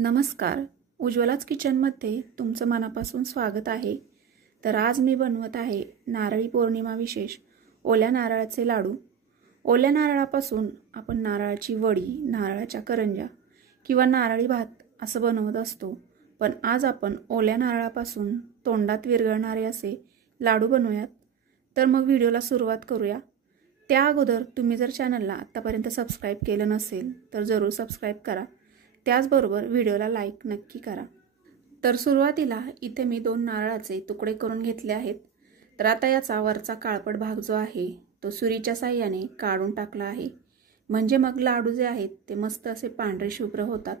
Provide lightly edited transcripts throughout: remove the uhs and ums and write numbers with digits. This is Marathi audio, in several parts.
नमस्कार. उज्ज्वलाच किचनमध्ये तुमचं मनापासून स्वागत आहे. तर आज मी बनवत आहे नारळी पौर्णिमा विशेष ओल्या नारळाचे लाडू. ओल्या नारळापासून आपण नारळाची वडी, नारळाच्या करंज्या किंवा नारळी भात असं बनवत असतो. पण आज आपण ओल्या नारळापासून तोंडात विरघळणारे असे लाडू बनवूयात. तर मग व्हिडिओला सुरुवात करूया. त्या अगोदर तुम्ही जर चॅनलला आत्तापर्यंत सबस्क्राईब केलं नसेल तर जरूर सबस्क्राईब करा. त्याचबरोबर व्हिडिओला लाईक नक्की करा. तर सुरुवातीला इथे मी 2 नारळाचे तुकडे करून घेतले आहेत. तर आता याचा वरचा काळपट भाग जो आहे तो सुरीच्या साहाय्याने काढून टाकला आहे. म्हणजे मग लाडू जे आहेत ते मस्त असे पांढरे शुभ्र होतात.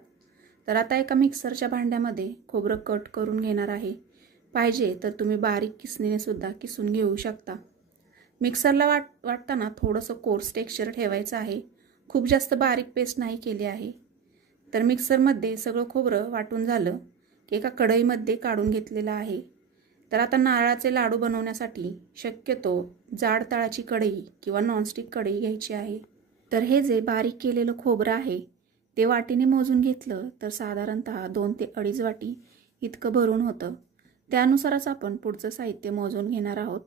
तर आता एका मिक्सरच्या भांड्यामध्ये खोबरं कट करून घेणार आहे. पाहिजे तर तुम्ही बारीक किसणीने सुद्धा किसून घेऊ शकता. मिक्सरला वाटताना थोडंसं कोर्स टेक्स्चर ठेवायचं आहे. खूप जास्त बारीक पेस्ट नाही केली आहे. तर मिक्सरमध्ये सगळं खोबरं वाटून झालं की एका कढईमध्ये काढून घेतलेलं आहे. तर आता नारळाचे लाडू बनवण्यासाठी शक्यतो जाड तळाची कढई किंवा नॉनस्टिक कढई घ्यायची आहे. तर हे जे बारीक केलेलं खोबरं आहे ते वाटीने मोजून घेतलं तर साधारणतः 2 ते 2.5 वाटी इतकं भरून होतं. त्यानुसारच आपण पुढचं साहित्य मोजून घेणार आहोत.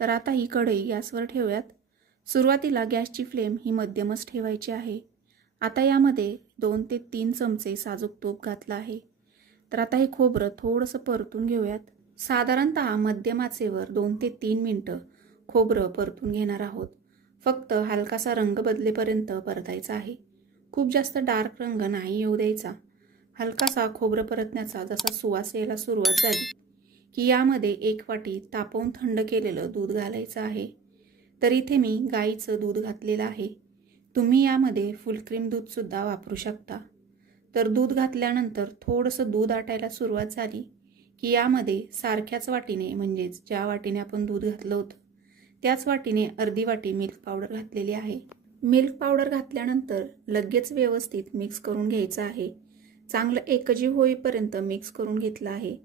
तर आता ही कढई गॅसवर ठेवूयात. सुरुवातीला गॅसची फ्लेम ही मध्यमच ठेवायची आहे. आता यामध्ये 2 ते 3 चमचे साजूक तूप घातलं आहे. तर आता हे खोबरं थोडंसं परतून घेऊयात. साधारणतः मध्यम आचेवर 2 ते 3 मिनिटं खोबरं परतून घेणार आहोत. फक्त हलकासा रंग बदलेपर्यंत परतायचा आहे. खूप जास्त डार्क रंग नाही येऊ द्यायचा. हलकासा खोबरं परतण्याचा जसा सुवास यायला सुरुवात झाली की यामध्ये 1 वाटी तापवून थंड केलेलं दूध घालायचं आहे. तर इथे मी गाईचं दूध घातलेलं आहे. तुम्ही यामध्ये फुल क्रीम दूधसुद्धा वापरू शकता. तर दूध घातल्यानंतर थोडंसं दूध आटायला सुरुवात झाली की यामध्ये सारख्याच वाटीने म्हणजेच ज्या वाटीने आपण दूध घातलं होतं त्याच वाटीने अर्धी वाटी मिल्क पावडर घातलेली आहे. मिल्क पावडर घातल्यानंतर लगेच व्यवस्थित मिक्स करून घ्यायचं आहे. चांगलं एकजीव होईपर्यंत मिक्स करून घेतलं आहे.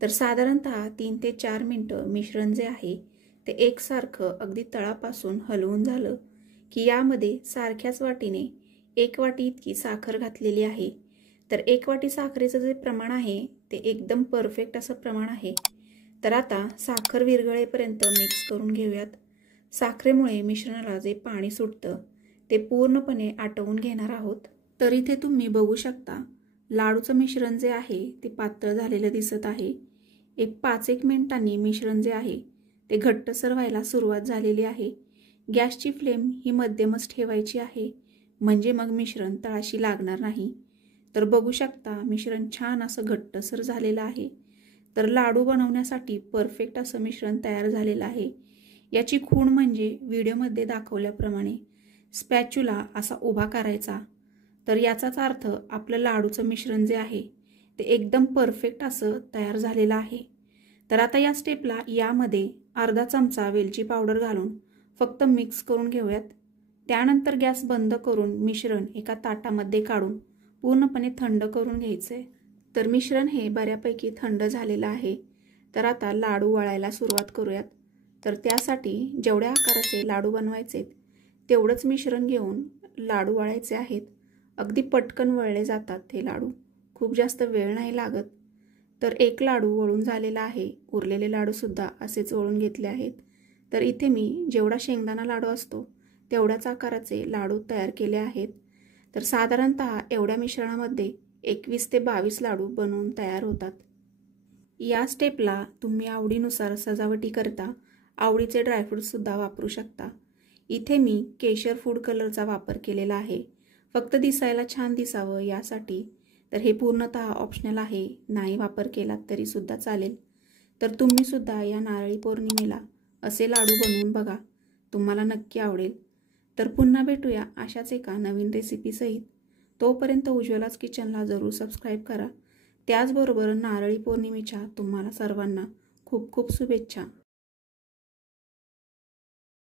तर साधारणतः 3 ते 4 मिनिटं मिश्रण जे आहे ते एकसारखं अगदी तळापासून हलवून झालं की यामध्ये सारख्याच वाटीने 1 वाटी इतकी साखर घातलेली आहे. तर 1 वाटी साखरेचं जे प्रमाण आहे ते एकदम परफेक्ट असं प्रमाण आहे. तर आता साखर विरघळेपर्यंत मिक्स करून घेऊयात. साखरेमुळे मिश्रणाला जे पाणी सुटतं ते पूर्णपणे आटवून घेणार आहोत. तर इथे तुम्ही बघू शकता लाडूचं मिश्रण जे आहे ते पातळ झालेलं दिसत आहे. 5-1 मिनिटांनी मिश्रण जे आहे ते घट्टसर व्हायला सुरुवात झालेली आहे. गॅसची फ्लेम ही मध्यमच ठेवायची आहे म्हणजे मग मिश्रण तळाशी लागणार नाही. तर बघू शकता मिश्रण छान असं घट्टसर झालेलं आहे. तर लाडू बनवण्यासाठी परफेक्ट असं मिश्रण तयार झालेलं आहे. याची खूण म्हणजे व्हिडिओमध्ये दाखवल्याप्रमाणे स्पॅच्युला असा उभा करायचा. तर याचाच अर्थ आपलं लाडूचं मिश्रण जे आहे ते एकदम परफेक्ट असं तयार झालेलं आहे. तर आता या स्टेपला यामध्ये अर्धा चमचा वेलची पावडर घालून फक्त मिक्स करून घेऊयात. त्यानंतर गॅस बंद करून मिश्रण एका ताटामध्ये काढून पूर्णपणे थंड करून घ्यायचे. तर मिश्रण हे बऱ्यापैकी थंड झालेलं आहे. तर आता लाडू वळायला सुरुवात करूयात. तर त्यासाठी जेवढ्या आकाराचे लाडू बनवायचे तेवढंच मिश्रण घेऊन लाडू वळायचे आहेत. अगदी पटकन वळले जातात हे लाडू. खूप जास्त वेळ नाही लागत. तर 1 लाडू वळून झालेला आहे. उरलेले लाडूसुद्धा असेच वळून घेतले आहेत. तर इथे मी जेवढा शेंगदाणा लाडू असतो तेवढ्याच आकाराचे लाडू तयार केले आहेत. तर साधारणतः एवढ्या मिश्रणामध्ये 21 ते 22 लाडू बनवून तयार होतात. या स्टेपला तुम्ही आवडीनुसार सजावटीकरता आवडीचे ड्रायफ्रूटसुद्धा वापरू शकता. इथे मी केशर फूड कलरचा वापर केलेला आहे. फक्त दिसायला छान दिसावं यासाठी. तर हे पूर्णतः ऑप्शनल आहे. नाही वापर केला तरीसुद्धा चालेल. तर तुम्हीसुद्धा या नारळी पौर्णिमेला असे लाडू बनवून बघा. तुम्हाला नक्की आवडेल. तर पुन्हा भेटूया अशाच एका नवीन रेसिपीसहित. तोपर्यंत उज्ज्वलाच किचनला जरूर सबस्क्राईब करा. त्याचबरोबर नारळी पौर्णिमेच्या तुम्हाला सर्वांना खूप खूप शुभेच्छा.